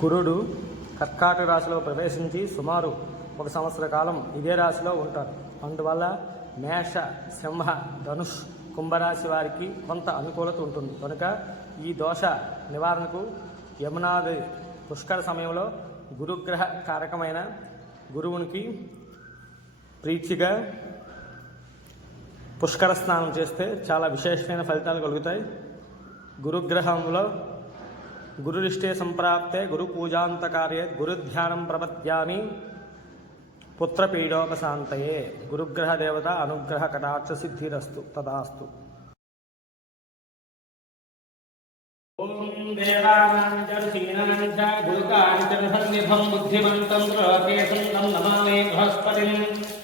గురుడు కర్కాటక రాశిలో ప్రవేశించి సుమారు 1 సంవత్సర కాలం ఇదే రాశిలో ఉంటారు. అందువల్ల మేష, సింహ, ధనుష్, కుంభరాశి వారికి కొంత అనుకూలత ఉంటుంది. కనుక ఈ దోష నివారణకు యమునాది పుష్కర సమయంలో గురుగ్రహ కారకమైన గురువునికి ప్రీతిగా పుష్కర స్నానం చేస్తే చాలా విశేషమైన ఫలితాలు కలుగుతాయి. గురుగ్రహంలో గురురిష్టే సంప్రాప్తే గురు పూజాంతకార్యే గురుధ్యానం ప్రపద్యామి పుత్రపీడోపశాంతయే. గురుగ్రహ దేవత అనుగ్రహ కటాక్ష సిద్ధిరస్తు తదాస్తు. ఓం దేవానాంచ గురుకాంచనిభం బుద్ధిమంతం లోకేశం నమామి బృహస్పతిం.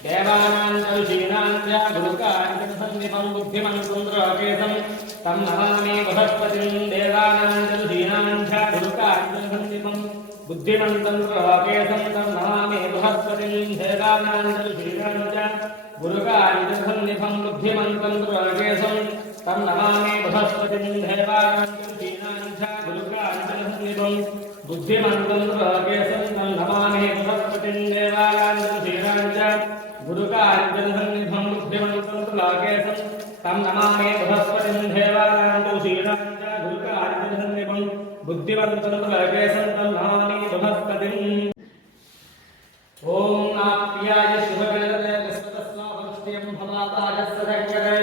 దేవానాంచ గురుకాంచనిభం బుద్ధిమంతం లోకేశం తం నమామి బృహస్పతిం. దేవానాంచ గురుకాంచనిభం బుద్ధిమంతం లోకేశం తం నమామి బృహస్పతిం. దేవానాంచ గురుకాంచనిభం బుద్ధిమంతం లోకేశం తం నమామి బృహస్పతిం. దేవానాంచ గురుకాంచనిభం బుద్ధిమంతం లోకేశం తం నమామి బృహస్పతిం. దేవానాంచ గురుకాంచనిభం బుద్ధిమంతం లోకేశం తం నమామి బృహస్పతిం. దేవానాంచ గురుకాంచనిభం బుద్ధిమంతం లోకేశం తం నమామి బృహస్పతిం. ఓం నాప్యాయ శుభకరదే విశ్వతస్వాభక్ష్యం భవాతాయ సదగ్రే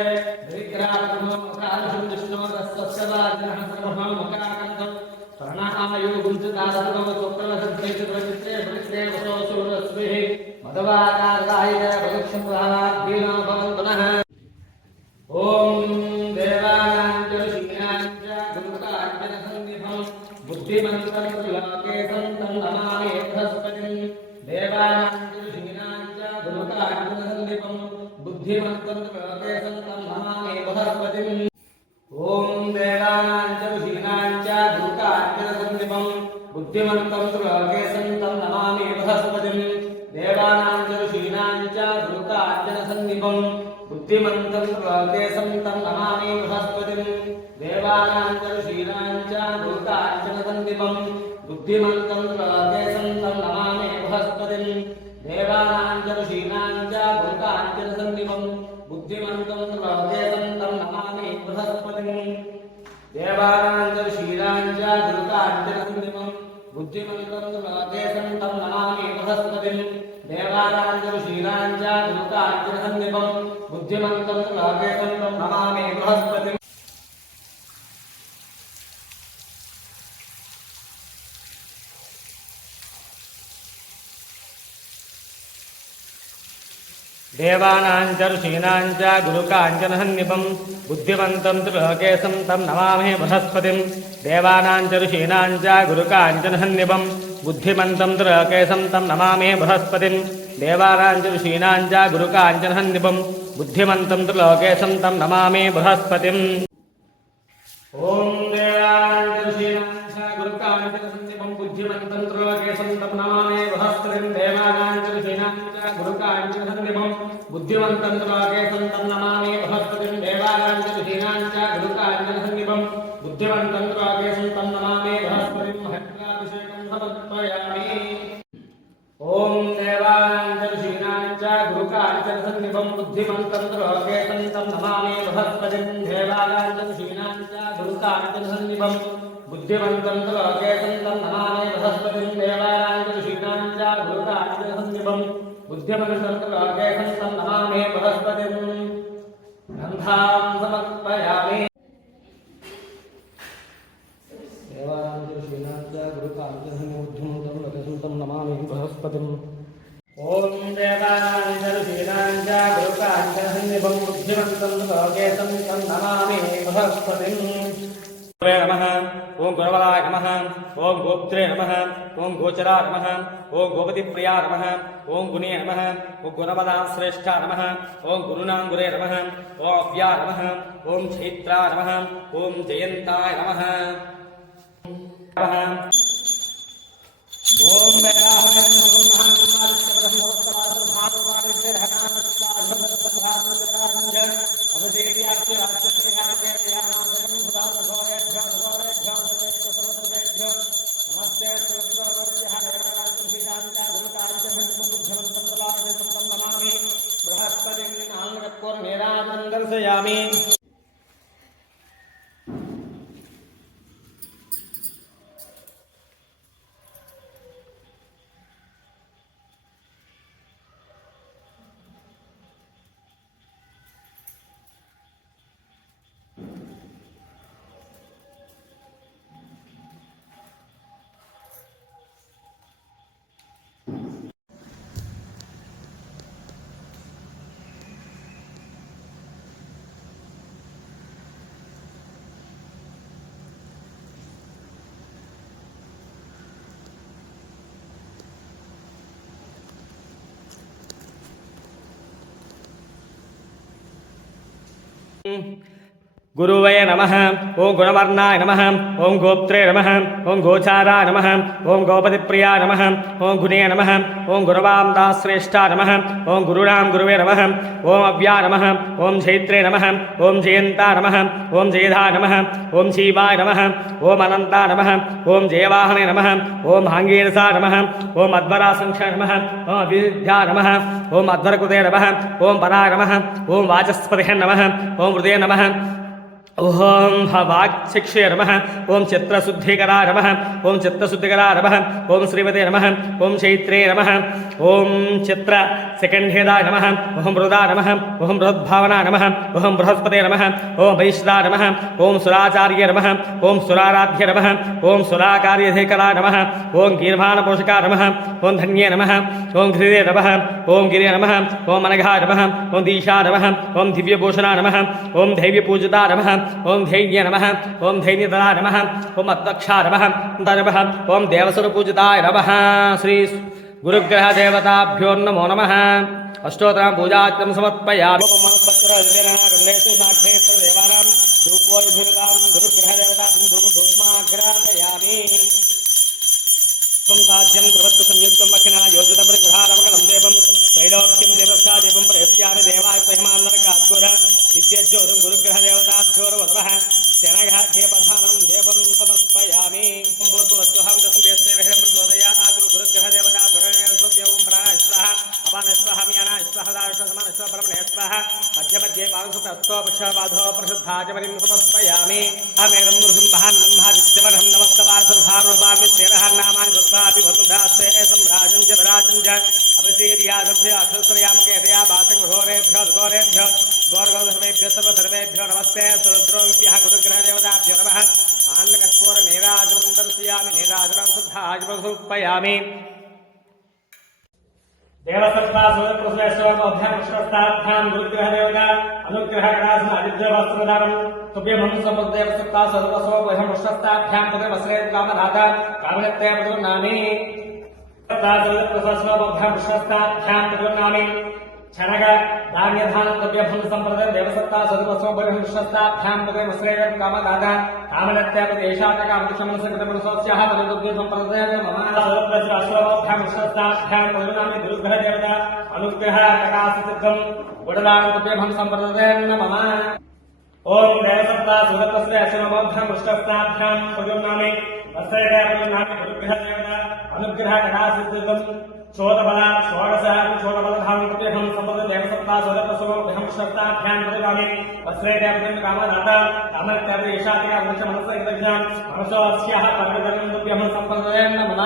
విగ్రహాత్మో కాలహం విష్ణోరస్వస్యవాజనః సర్వభం ముఖాకంతం ప్రణామయో గుంజతాసనో సుప్రవసద్వైతద్వచిత్రే ప్రతిష్టే వసోసురస్మిః మదవాకారాయ భగక్షం ప్రాణాభీనో భవంతునః. ఓం దేవానాంచ ఋషీణాంచ గురుకాంచనిభం బుద్ధిమంతం లోకేశం తం నమామి బృహస్పతిం. దేవానాంచ ఋషీణాంచ గురుకాంచనిభం బుద్ధిమంతం లోకేశం తం నమామి బృహస్పతిం. ఓం దేవానాంచ ఋషీణాంచ గురుకాంచనిభం బుద్ధిమంతం లోకేశం తం నమామి బృహస్పతిం. దేవానాంచ ఋషీణాంచ గురుకాంచనిభం బుద్ధిమంతం లోకేశం తం నమామి బృహస్పతిం. దేవానాంచ ఋషీణాంచ గురుకాంచనిభం బుద్ధిమంతం లోకేశం తం నమామి బృహస్పతిం. దేవానాంచ ఋషీణాంచ గురుకాంచనిభం బుద్ధిమంతం లోకేశం తం నమామి బృహస్పతిం. దేవానాంచ ఋషీణాంచ గురుకాంచనిభం బుద్ధిమంతం లోకేశం తం నమామి బృహస్పతిం. దేవానాంచ ఋషీణాంచ గురుకాంచనిభం బుద్ధిమంతం లోకేశం తం నమామి బృహస్పతిం. దేవానాంచ ఋషీణాంచ గురుకాంచనిభం బుద్ధిమంతం లోకేశం తం నమామి బృహస్పతిం. దేవానాంచ ఋషీణాంచ గురుకాంచనిభం బుద్ధిమంతం లోకేశం తం నమామి బృహస్పతిం. దేవానాంచ ఋషీణాంచ గురుకాంచనిభం బుద్ధిమంతం లోకేశం తం నమామి బృహస్పతిం. ఓం దేవానాంచ ఋషీణాంచ గురుకాంచనిభం బుద్ధిమంతం లోకేశం తం నమామి బృహస్పతిం. దేవానాంచ ఋషీణాంచ గురుకాంచనిభం బుద్ధిమంతం లోకేశం తం నమామి బృహస్పతిం. దేవానాంచ ఋషీణాంచ గురుకాంచనిభం బుద్ధిమంతం లోకేశం తం నమామి బృహస్పతిం. మహత్వాభిషేకం సమర్పయామి. ఓం దేవానాంచ ఋషీణాంచ గురుకాంచనిభం బుద్ధిమంతం లోకేశం తం నమామి బృహస్పతిం. దేవానాంచ ఋషీణాంచ గురుకాంచనిభం బుద్ధిమంతం లోకేశం తం నమామి బృహస్పతిం. దేవానాంచ ఋషీణాంచ గురుకాంచనిభం బుద్ధిమంతం లోకేశం తం నమామి బృహస్పతిం. గంధాం సమర్పయామి. దేవానాంచ ఋషీణాంచ గురుకాంచనిభం బుద్ధిమంతం లోకేశం తం నమామి బృహస్పతిం. ఓం దేవానాంచ ఋషీణాంచ గురుకాంచనిభం బుద్ధిమంతం లోకేశం తం నమామి బృహస్పతిం. నమః. ఓం గురవరాయ నమః. ఓం గోప్త్రే నమః. ఓం గోచరా నమః. ఓం గోపతి ప్రియా నమః. ఓం గుణే నమః. ఓం గుణవదా శ్రేష్ఠ నమః. ఓం గురునాంగురే నమః. ఓం అవ్యా నమః. ఓం చైత్రా నమః. ఓం జయంతాయ నమః. ఓం మేఘాయ నమస్తే समर्पयामि। गुरुवे नमः। ओं गुणवर्णाय नमः। ओं गोप्त्रे नमः। ओं गोचाराय नमः। ओं गोपतिप्रियाय नमः। ओं गुणे नमः। ओं गुणवामदाश्रेष्ठाय नमः। ओं गुरुणां गुरुवे नमः। ओं अव्याय नमः। ओं जैत्रे नमः। ओं जयन्ताय नमः। ओं जयधाय नमः। ओं शिवाय नमः। ओं अनन्ताय नमः। ओं जयवाहने नमः। ओं भाङ्गीरसाय नमः। ओं अध्वरासंख्याय नमः। ओं अविद्याय नमः। ओं अध्वरकृते नमः। ओं पराय नमः। ओं वाचस्पतिहे नमः। ओं हृदये नमः। ओं वाक्शिक्षे नमः। ओं चित्रशुद्धिकराय नमः। ओं चित्तशुद्धिकराय नमः। ओं श्रीमते नमः। ओं चैत्रे नमः। ओं चित्रसेकण्डेदाय नमः। ओं मृदाय नमः। ओं बृहद्भावनाय नमः। ओं बृहस्पते नमः। ओं वैश्वाय नमः। ओं सुराचार्ये नमः। ओं सुराराध्य नमः। ओं सुराकार्यधिकराय नमः। ओं गीर्भाणपोषकाय नमः। ओं धन्ये नमः। ओं हृदये नमः। ओं गिरे नमः। ओं अनघाय नमः। ओं दीशाय नमः। ओं दिव्यभूषणाय नमः। ओं दैव्यपूजिताय नमः। ओं धैर्य नमः। ओं धैर्यधराय नमः। ओं अध्यक्षाय नमः। नमः। ओं देवसुरपूजिताय नमः। श्री गुरुग्रह देवताभ्यो नमो नमः। अष्टोत्तरं पूजार्थं समर्पयामि। साध्यं प्रवत्तु संयुक्तं वखिना योजितं परिग्रहारमकलं देवं त्रैलोक्यं देवस्या देवं प्रयस्यामि देवाय स्वयमान्नरकाद्गुर विद्यज्योतिं गुरुग्रहदेवताभ्यो नमः। शनगः देवधानं देवं समर्पयामि। भूर्भुवस्वहं दशदेशे वेहमृतोदया आदौ गुरुग्रहदेवता गुरुदेवसोऽप्यवं प्राणस्वः अपानस्वः म्यानास्वः दारुषसमानस्वः परमनेस्वः मध्यमध्ये पादुसुप्रस्तोपक्षपादो प्रसिद्धाचमनिं समर्पयामि। अमेदं मृदुम्भान् ब्रह्मादित्यवरहं नमस्तपादसर्भारूपामि स्तेरः नामानि गत्वापि वसुधास्ते सम्राजं च विराजं च अभिषेर्यादभ्य अक्षत्रयामकेतया भाषं घोरेभ्यो घोरेभ्यो घोरगोधर्मेभ्यो सर्वसर्वेभ्यो नमस्ते सुरुद्रोभ्यः गुरुग्रहदेवताभ्यो नमः। आन्नकर्पूरनीराजनं दर्शयामि नीराजनं शुद्धाजनं समर्पयामि। देवसत्तासुरप्रसवेश्वरोऽभ्यां गुरुग्रहदेवता अनुग्रहकरासु आदित्यवस्त्रदानं तुभ्यमं समुद्देवसत्ता सर्वस्वोऽभ्यां पदवस्त्रे कामदाता कामयत्ते पदोन्नामि। सत्तासुरप्रसवेश्वरोऽभ्यां पदोन्नामि। क्षणग धान्यधानं द्रव्यभं सम्प्रदय देवसत्ता सर्वस्वोऽभ्यां पदवस्त्रे कामदाता कामयत्ते पदेशाच कामदशमनसकृतमनसोऽस्याः पदोद्भ्यो सम्प्रदय मम सर्वप्रसवेश्वरोऽभ्यां पदोन्नामि। गुरुग्रहदेवता अनुग्रह प्रकाशसिद्धं गुडदानद्रव्यभं सम्प्रदय मम। ओं देवसत्ता सुरतस्य अश्वमोऽभ्यां पुष्टस्ताभ्यां पदोन्नामि। वस्त्रे पदोन्नामि गुरुग्रहदेवता अनुग्रह प्रकाशसिद्धं शोधबल षोडश षोडबलधामद्रव्यभं सम्प्रदय देवसत्ता सुरतस्वोऽभ्यां पुष्टस्ताभ्यां पदोन्नामि। वस्त्रे पदोन्नामि कामदाता कामयत्ते पदेशाच कामदशमनसकृतमनसोऽस्याः पदोद्भ्यो सम्प्रदय मम।